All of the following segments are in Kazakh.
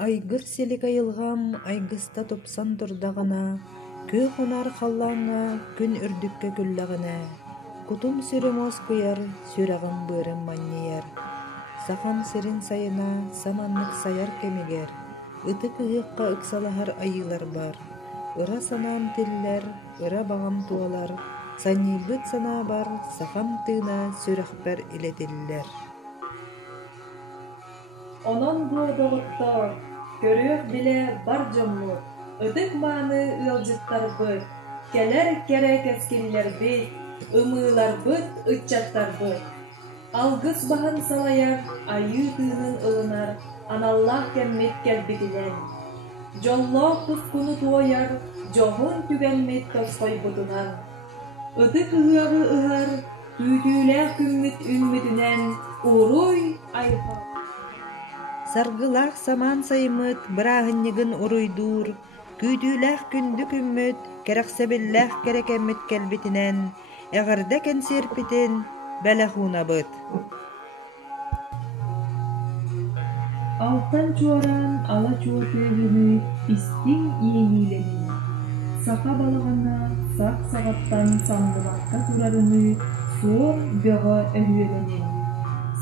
Айгыр селик айылгам айгыста топсан турдагана, көө хонар халлаңа күн үрдүккө күлләгенә. Кутум сүрөмос куяр, сүрәгым бырым маннияр. Сахам сирин сайына, саманнык саяр кемигер. Ыты кыгыкка ыксалахар айылар бар. Ыра санаам тиллер, ыра багам туалар. Саннибыт санаа бар, сахам тыына сүрәхпер илетиллер. Онон буодоғытто, көрүөх биле бар жоммут, ыдык мааны ыалжыттарбыт, келер кере кескиллербит, ымыыларбыт, ытчаттарбыт. Алгыс бахан салаяр, айы тыынын ылынар, аналлах кеммит келбитинен. Жоллоох тускуну туояр, жоғын түгенмит тосқой бутунан. Ыдык ыһыагы ыһар, түйтүүлээх күммит үнмүтүнен, уруй айха. Саргылах саман саймыт, бырағыннигын уруйдуур, күйдүүлэх күндү күммөт, керексебиллэх керекеммит келбитинен, эҕирдэ кенсиэрпитин, бэлэхуунабыт. Алтан чуаран ала чуотыгыны истиң иенилени. Сака балағана сак сағаттан саңдылакка турарыны суор бөҕө өрүөленен.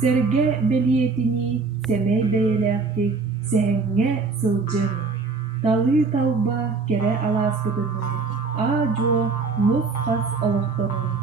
Серге белиетини семей бэйэлээхтик сэһэҥҥэ сылдьын. Талыы талба кере алааскытыны. Жо нус хас олохтонун.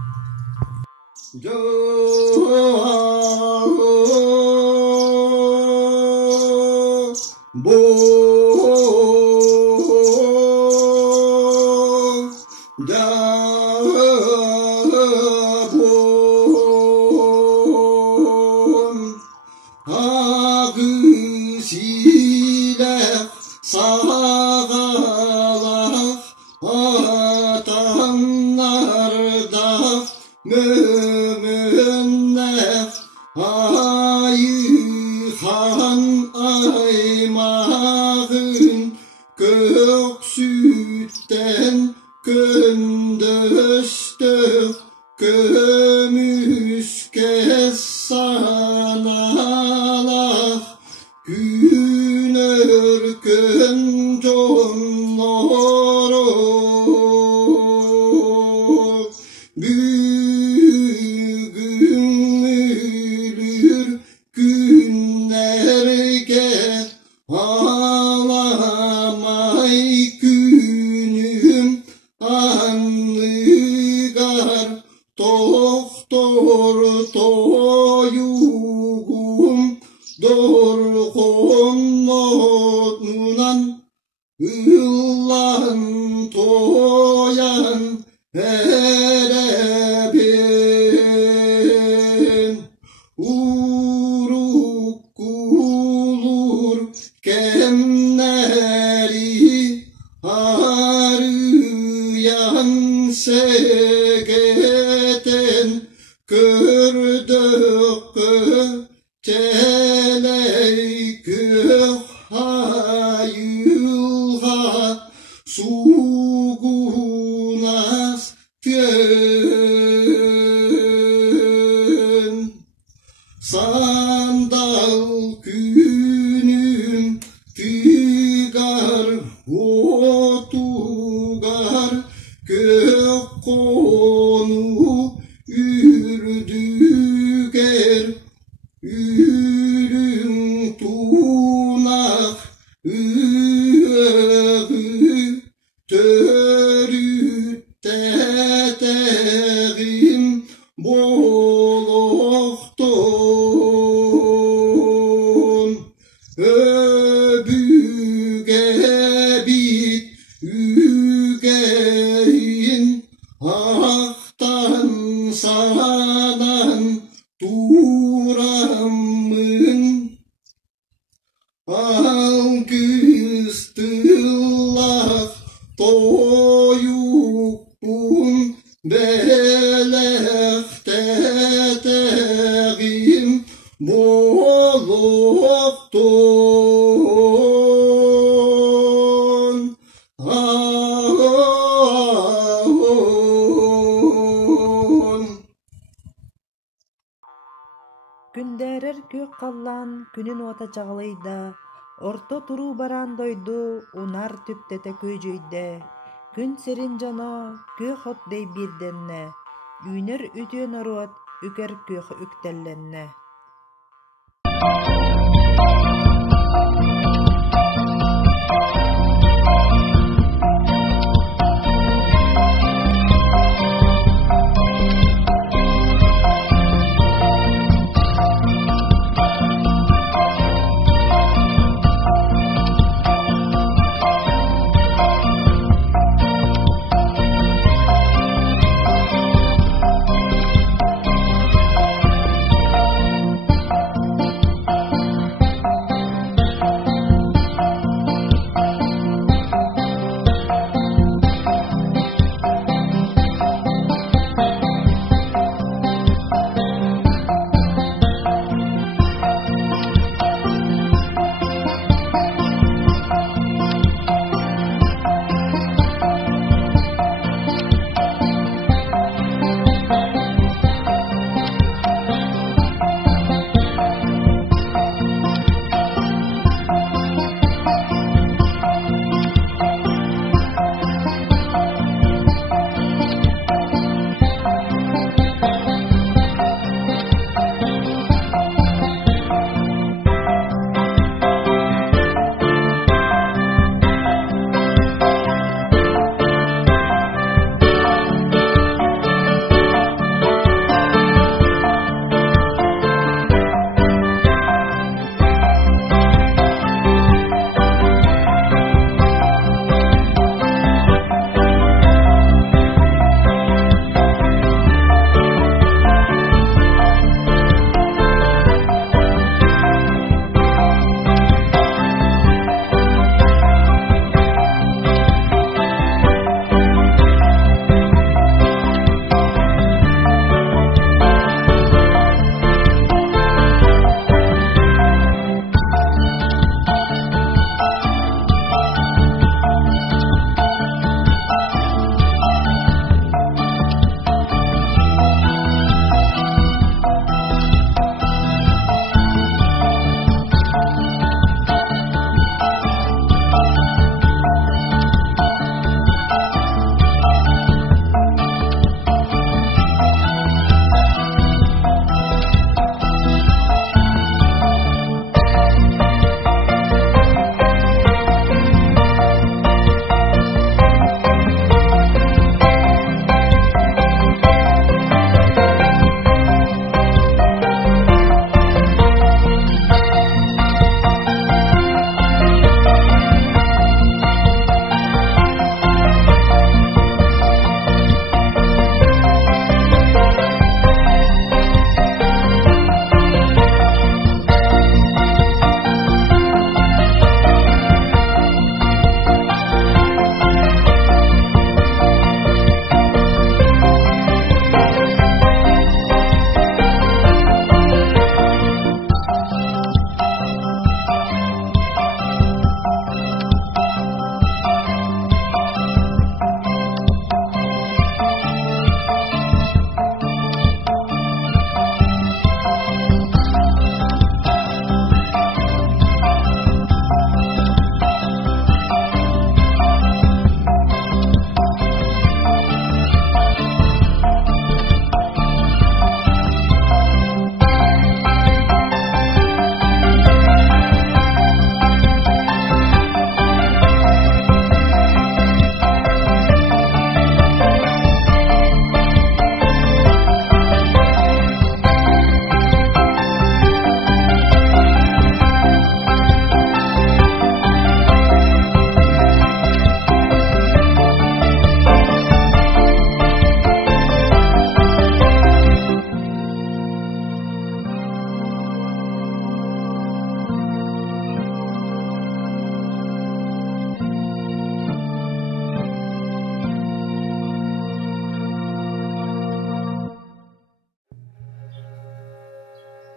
Күндәрер көк қаллан күнін ота чағылайда, Орто туруу баран дойду унар түптете көжөйдө. Күн серин жана көх хот дей бирденне. Үүнер үтүөн оруат үкер көх үктелленне.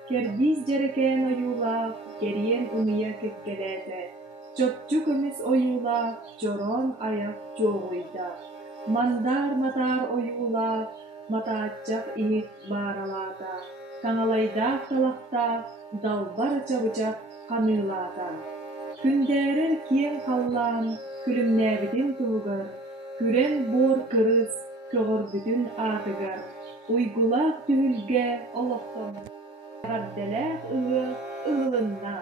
Кердиз жерекен оюла, кериен умия кеккелете. Чотчу көмес оюла, жорон аяк жоғуйда. Мандар матар оюла, матаачак иник баралата. Таңалайда талакта, далбар чабычак канылата. Күндерин киен қаллан, күлімнәбідін туғыр. Күрен бор кырыс, көғырбүдін атығыр. Уйгулақ түгілге олықтым. Ғадделәқ ығылынна.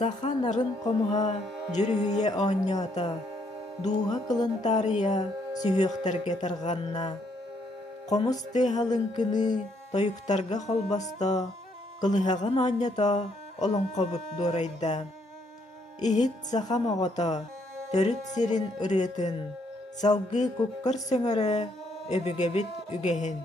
Саха нарын комуха жүрүхүйе оонньоото, дууха кылынтаарыя сүһүөхтэргэ тарганна. Комус тыахалын кыны тойуктарга холбосто, кылыһаҕан оонньото олоҥхобут дуорайда. Иһит саха моҕото, төрүт сирин ырыатын, салгыы куккар сөҥөрө өбүгэбит үгэһин.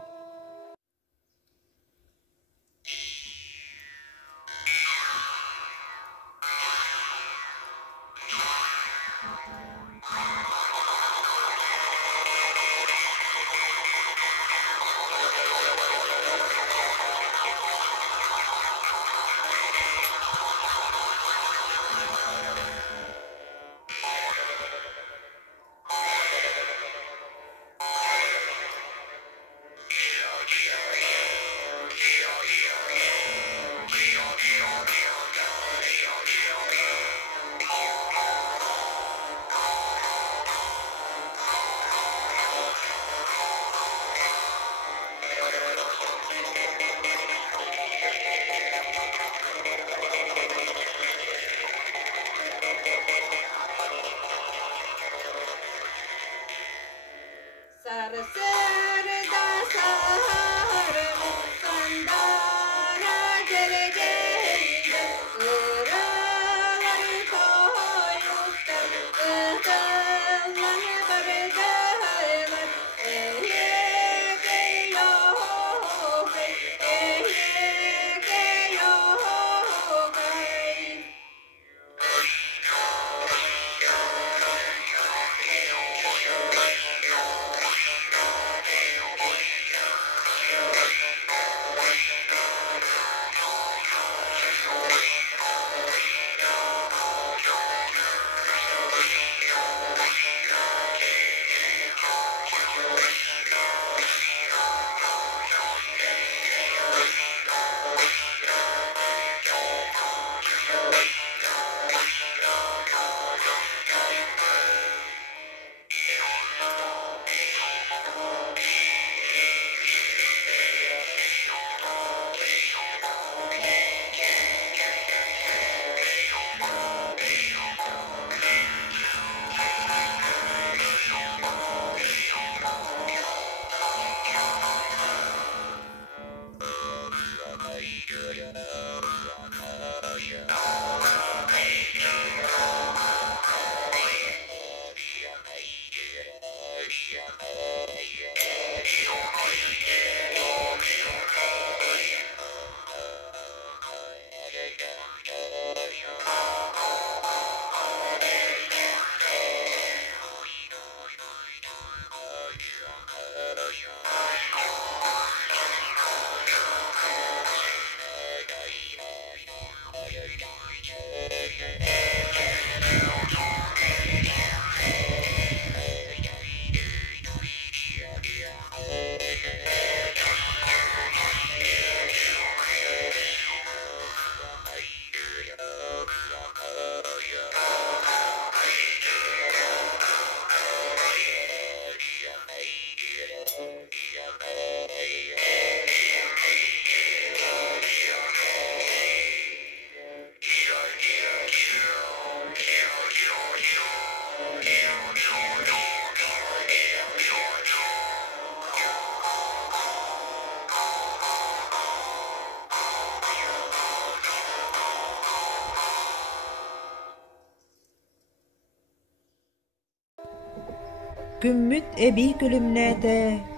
Күммүт эби күлүмнээте,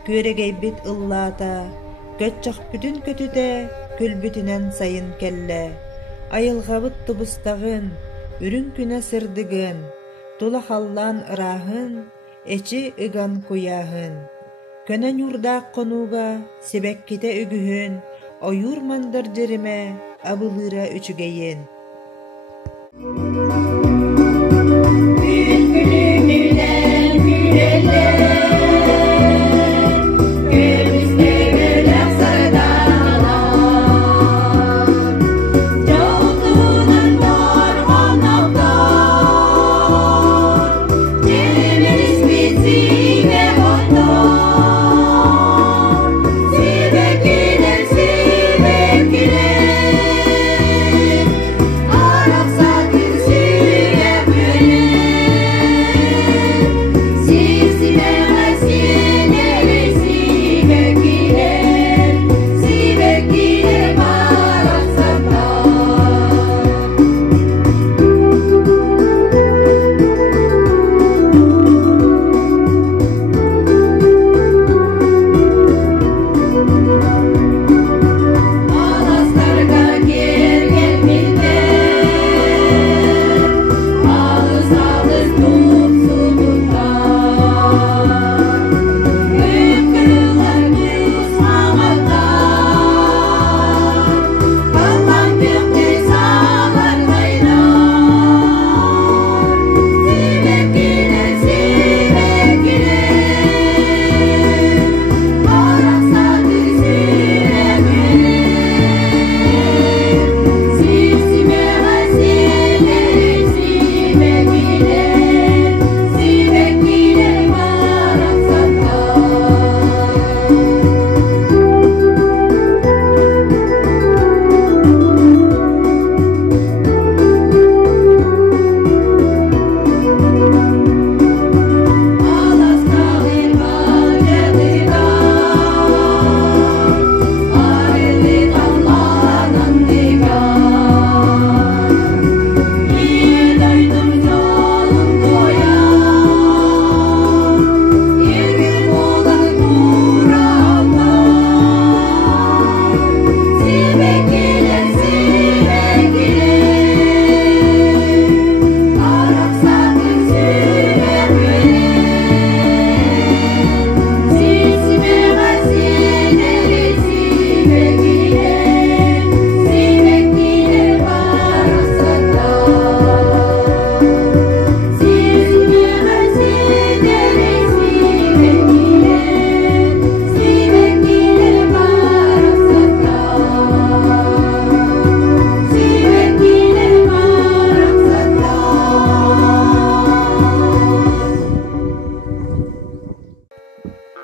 күөрегейбит ыллаата, көтчах бүтүн көтүтэ, күлбүтүнэн сайын келле. Айылғабыт тубустағын, үрін күнә сырдыгын, тула халлан ырахын, эчи ыган куяхын. Көнөн юрдаақ конуга, себекките үгүхін, ойур мандар жериме, абылыра үчүгейин.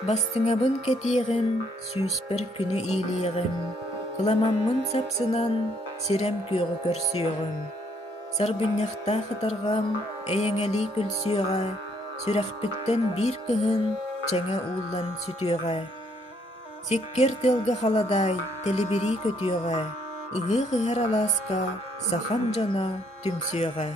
Бастыңабын кетиегім, сүйіспер күні ийлиегім, кыламаммын сапсынан, сирем күйігі көрсүйігім. Сарбынняқта қытарғам, әйеңәли күлсүйіға, сүрәқпіттен бір кыһын, чәңә уллан сүтүйіға. Сиккер тылғы халадай, телебири көтүйіға, ығы ғығар аласка, сахан жана түмсүйіға.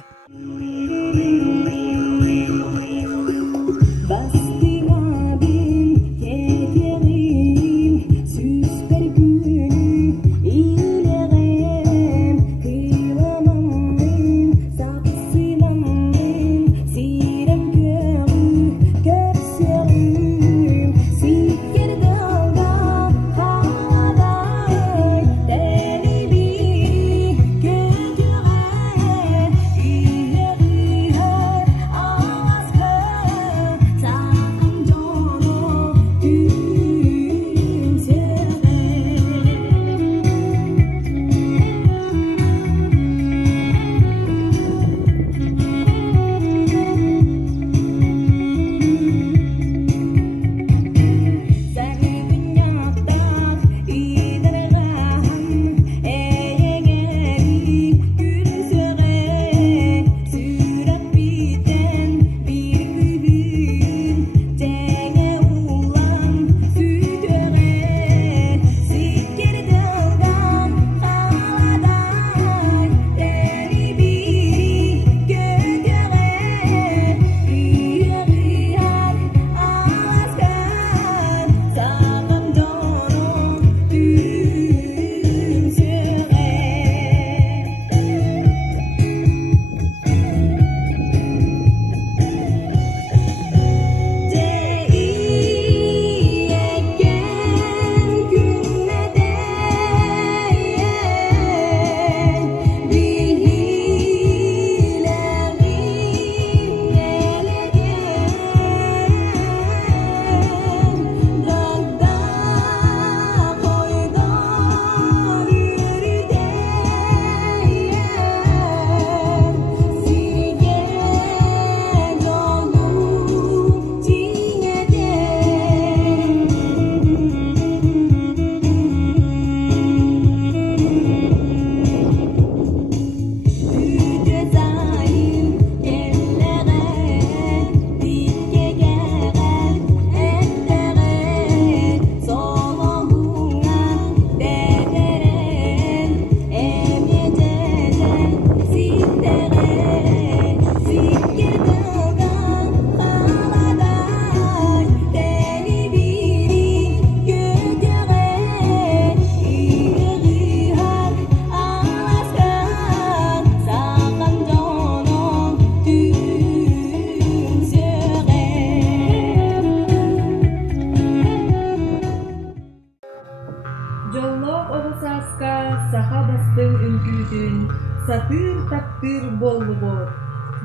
Жоллоқ оғысасқа саха бастың үңкүүдүн сатыр таптыр боллубут.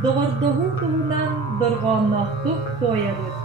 Доғордоғу туғунан дорғонноқтук тоябыт.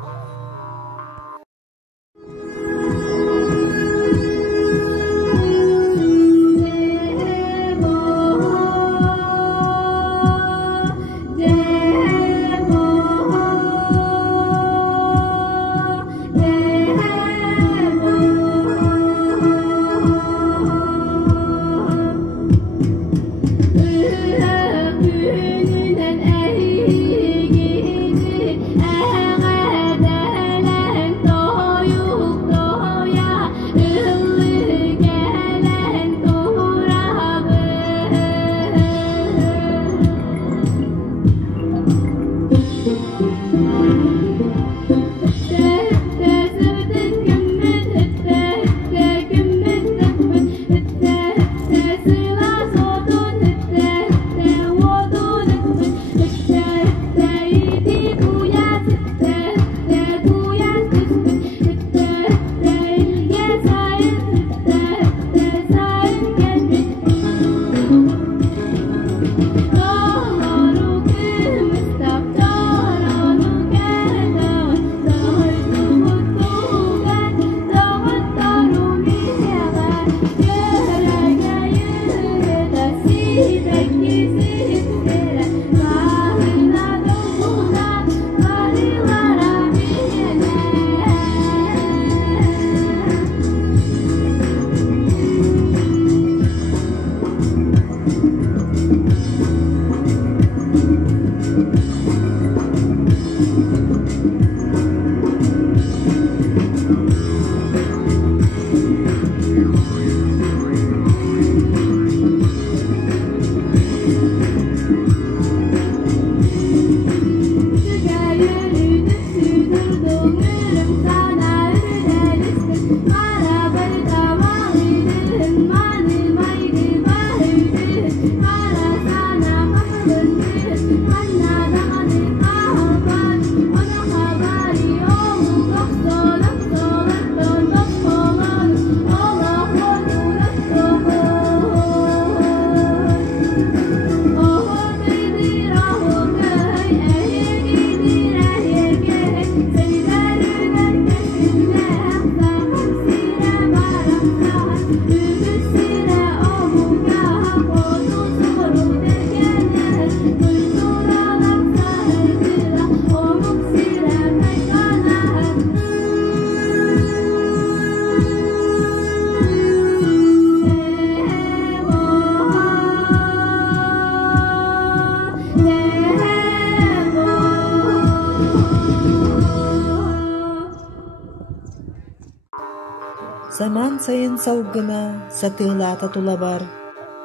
Zaman sayın salgına satığılata tulabar,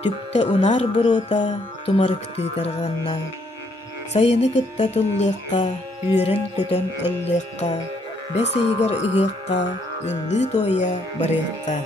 tüpte unar buruta tumarıktı tarğanna. Sayını kıtta tıllıqqa, üren kötön ıllıqqa, bes iğar ığıqqa, ıllı toya barıqqa.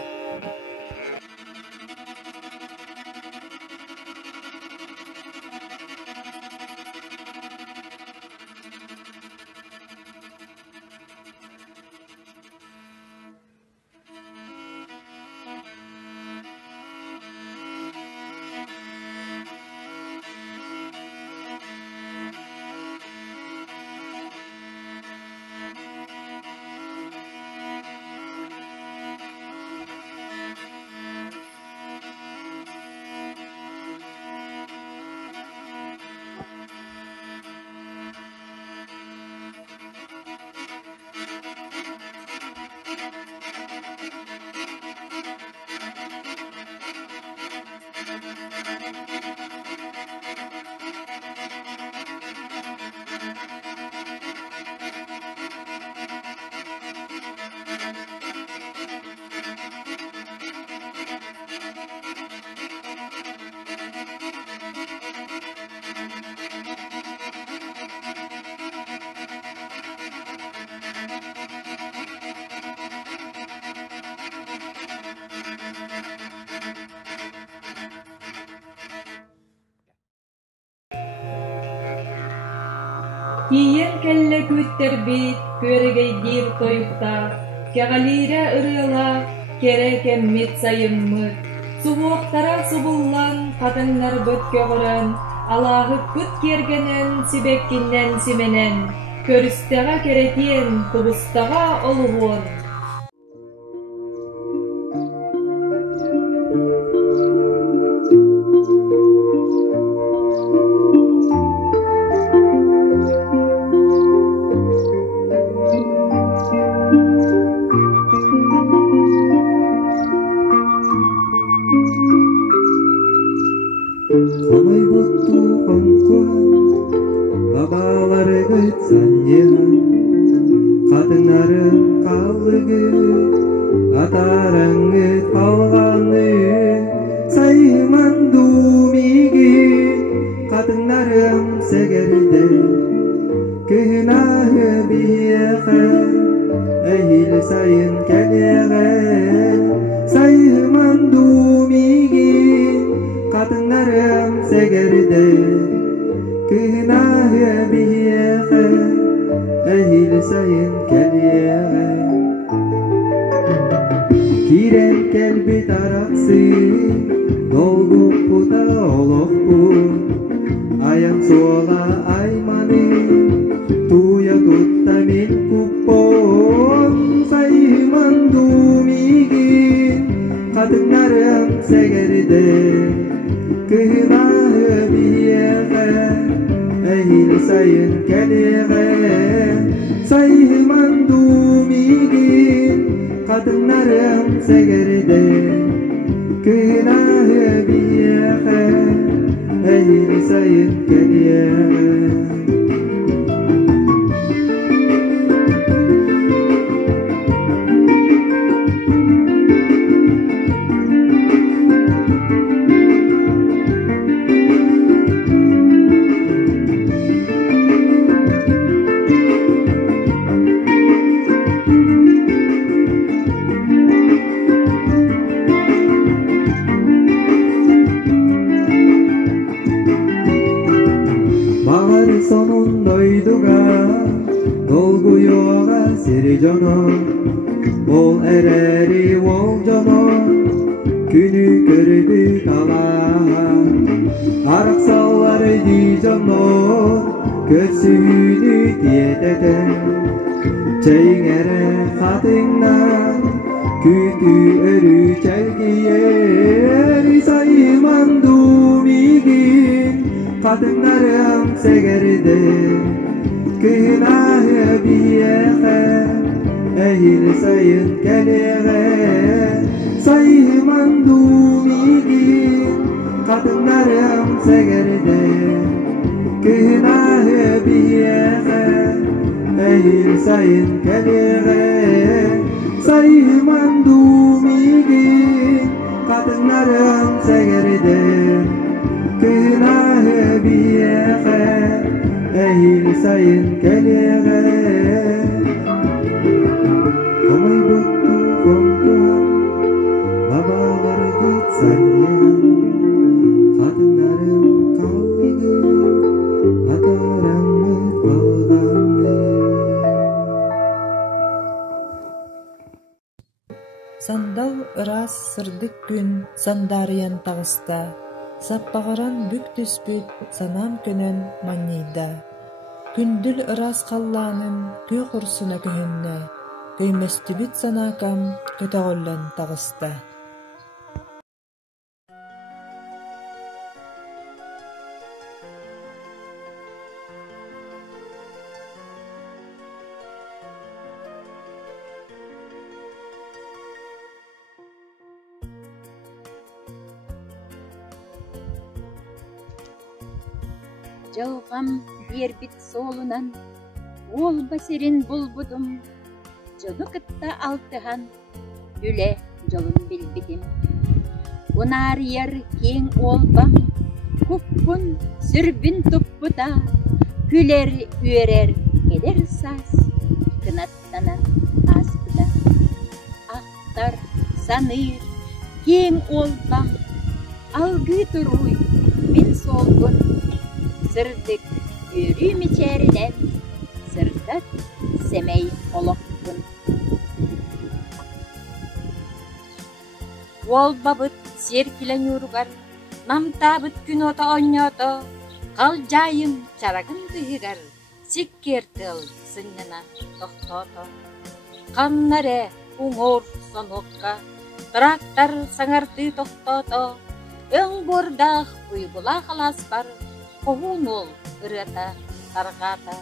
Киен кәлле күттер бит, көрегей дир тойукта, кәгалира ырыла, kere kemmit sayımmıt. Subuqtara subullan kadınlar bötköğürän, alahıppıt kergenen sibekkinnen simenen, körüstäga keretien kubustaga oluğun. Komay buttu konkuan, babaları gıtsan yehan, kadınların kallıgı, atarangı kalganı, sayman dumigi, kadınlarım segerde, günahı biyeğe, ehil sayın kelyeğe, sayman dumigi, kadınlarım segerde, günahı biyeğe, ehil sayın kelyeğe. Kiren kelbi taraksı, dolgu puta olokpu, ayam sola aymani, tuya tutta min kupon, sayman dumigin, kadınlarım segerde, günahı biyeğe, ehil sayın kelyeğe, sayman dumigin, kadınlarım segerde, günahı biyeğe, ehil sayın kelyeğe. Bahar sonundaydıga, dolgu yoga sirjono, ol ereri ol jono, günü gördük ala, arak salları dijono, göğsünü diyeteden, çeğere kadınlar, kütü örü çelgiye, sayman dumigin, kadınlarım segerde, günahı biyeğe, ehil sayın kelyeğe, sayman dumigin, kadınlarım segerde, günahı biyeğe, ehil sayın kelyeğe, sayman dumigin, kadınlarım segerde, günahı biyeğe, ehil sayın kelyeğe. Komay buttu konkuan, babaları gitsan yehan, kadınlarım kallıgı, atarangı kalganı. Sandal ıras sırdık gün sandarıyan tağısta, Саппағаран бүк түспүт санам көнөн маннейда. Күндүл ырас қалланым көй құрсына көйінні, көймөстүбүт санакам көтөғөллөн тағыста. Жалғам бербит солунан, ол басерин булбудум, жону кытта алтыған, үле жолун билбидим. Унар ер кең олбам, куппун сүрбін туппута, күлер үйерер келер саз, кынаттана аспыда. Ақтар саныр, кең олбам, алгы туруй, мен солгун, сырдык өрі мечерінен, сырдат семей олықпын. Ол бабыт серкилен уругар, намтабыт күн ота ойнято, қал жайым чарагын дыгар, сиккертел сыннана тохтото. Қаннаре уңор сонокка, трактор саңарды тохтото, өң бордақ уйбула қалас бар, қоғун ол ырата тарғата.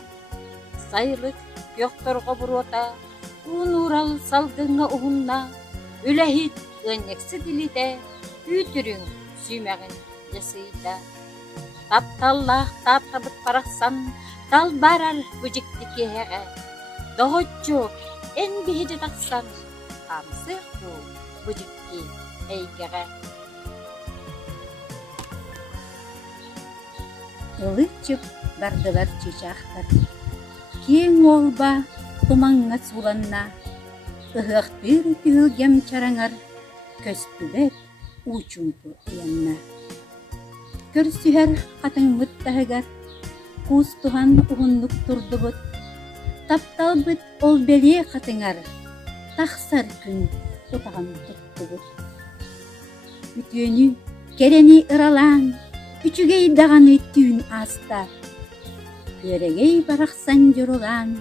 Сайлык көкторго бурота, унурал салгыңа уғынна, үләхит ынекси дилите, үтүрүң сүймәгін жасыйда. Тапталлах таптабыт парақсан, тал барар бүжікті кеғеға. Доғытчу ән бейді тақсан, қамсы қу бүжікті әйгеға. Ылычып бардылар чечақтар. Кең олба тумаңға суланна, ығықтыр түйілгем чараңар, көстүбет учумпу янна. Көрсүхер қатың мұттағығар, қуыс туған ұғындық тұрды бұд. Таптал бұд ол беле қатыңар, тақсар күн тұтаған тұтты бұд. Үтіөні керені ыралан, үчігей даған өттіуін аста. Көрегей барақсан жұрылан,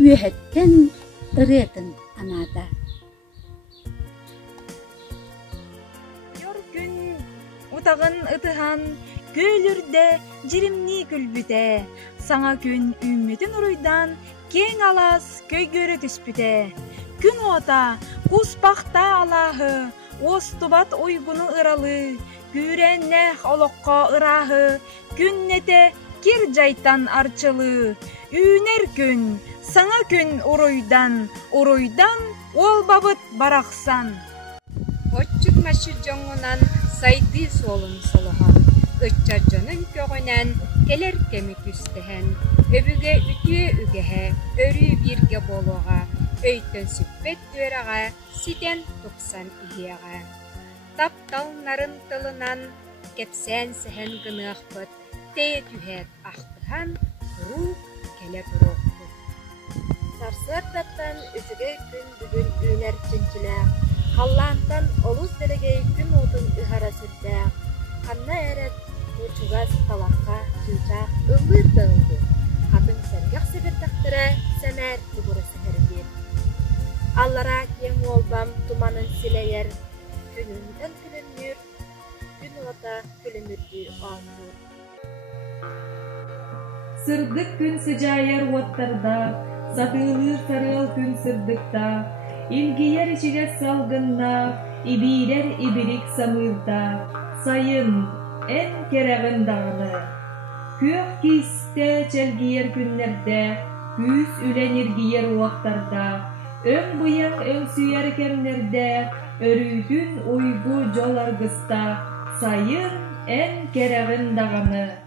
үйәттен ыретін анада. Йор күн утағын ытыған, көйлірде жиримни күлбіте. Саңа күн үмметін ұруйдан, кең алас көйгөрі түспіте. Күн ота, құспақта алағы, остубат ойгуну ыралы, күреннех олыққа ырағы, күннете кир жайтан арчылы. Үйнер күн, саңа күн уруйдан ол бабыт барақсан. Отчук машыр жоңынан сайды солын солыған, үтчаржының көгінен келер кемі күстіген, өбіге үтіе үгеге, өрі бірге болуға, өйтін сүппет өраға, сиден тұқсан иеға. Таптал нарын тылынан, кепсен сәхен гынық бұд, тей түйет ақтыған, рух келе бұруқ бұд. Сарсырдаттан үзіге күн бүгін үйнер чынчылы, қаллантан олус делегей күн отын ұғара сүрді, қанна әрет ұчуғаз талаққа чүйчақ ұңғыр дыңды. Қатын сәргақ себір тақтыры сәмәр күбірі сәхірдер. Аллара кең олбам туманын сілейер, күнінден күлінмір, күн ота күлінірді аныр. Сырдык күн сыжайар уаттарда, сатылыр сарыл күн сырдыкта, илгияр içige salgınna, ibirer ibirik samılda, sayın en kerevin dağını. Kök kiste çelgiyer günlerde, küs ülenir giyer uaktarda, ön bıyık ön süyer kemlerde, örütün uygu jol argısta, sayın en kerevin dağını.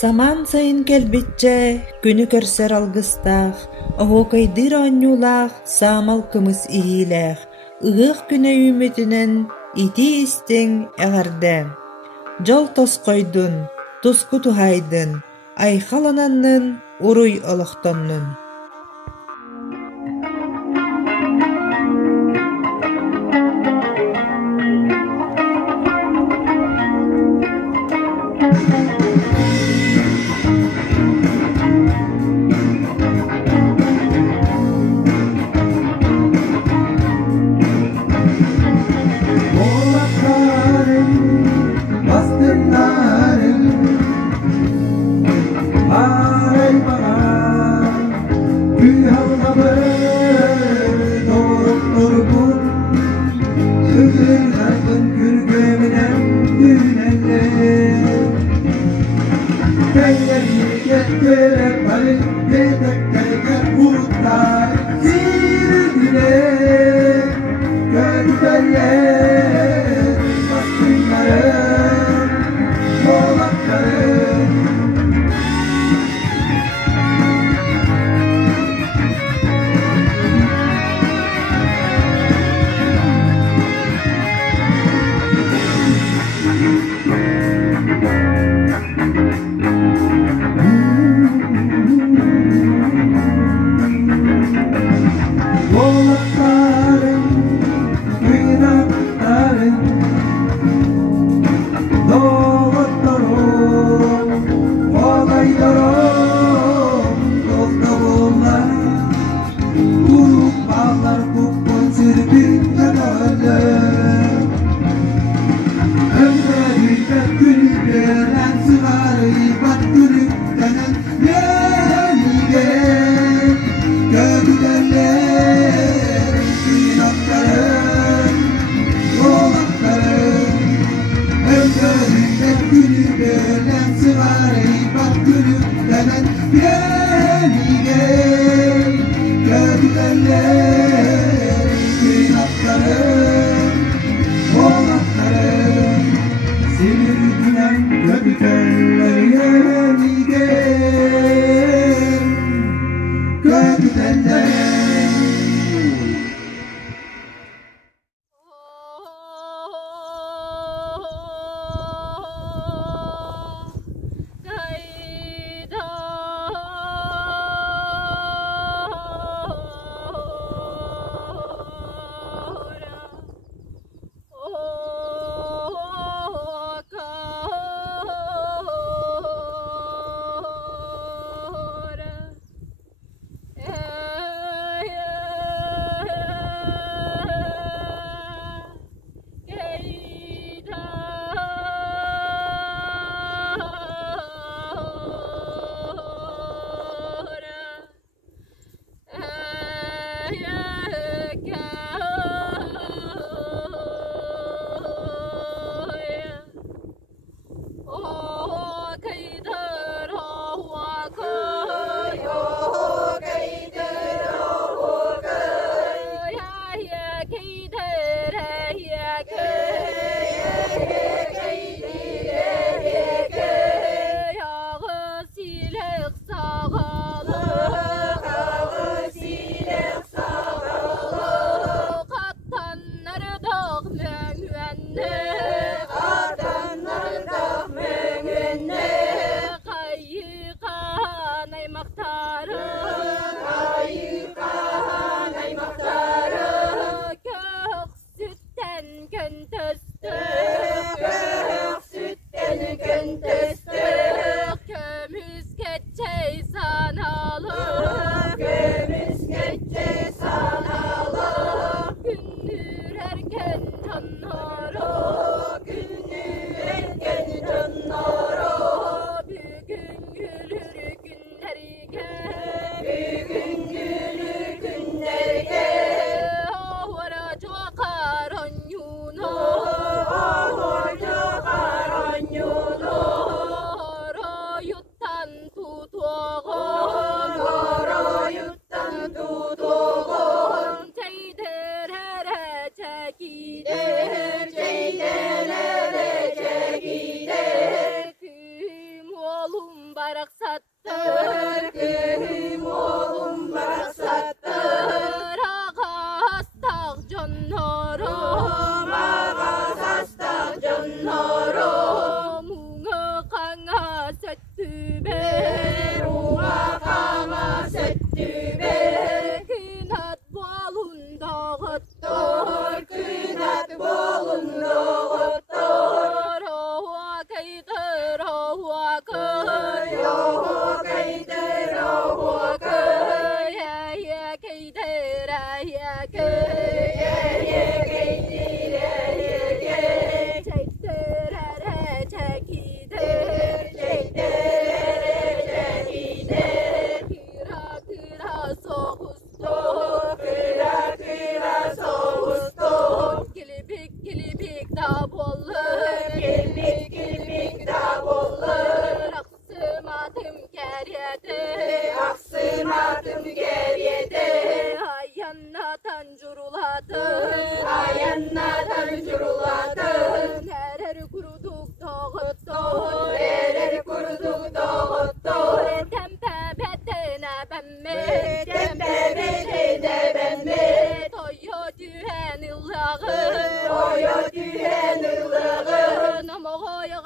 Саман сайын келбитче күнү көрсөр алгыстаах, оһуокайдыыр оонньуулаах саамал кымыс иһиилээх, ыгыах күнэ үүмүтүнэн ити истиң эҕэрдэ. Жол тоскойдун, туску туһайдын, айхалананнын, уруй олохтоннун.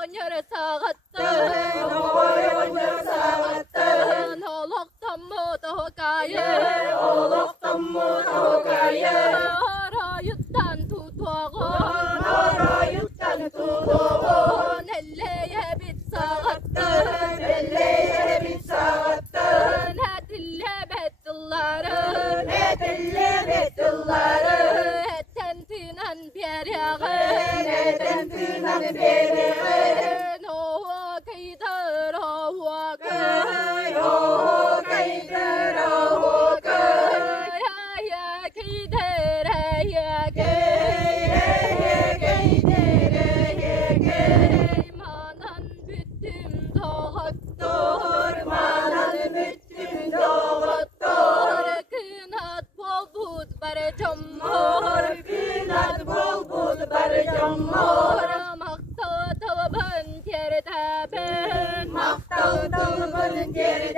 Oğanyarı sağattın Olok tammu tohukayı Arayuttan tutuğun Elleye bit sağattın Hedille bettulların Etten tinan bir yağın Oha kaydır oha kay Ya kaydır ya kay Manan bütüm doktor Kınat bol bud bare cammor Maktağı tavabın geri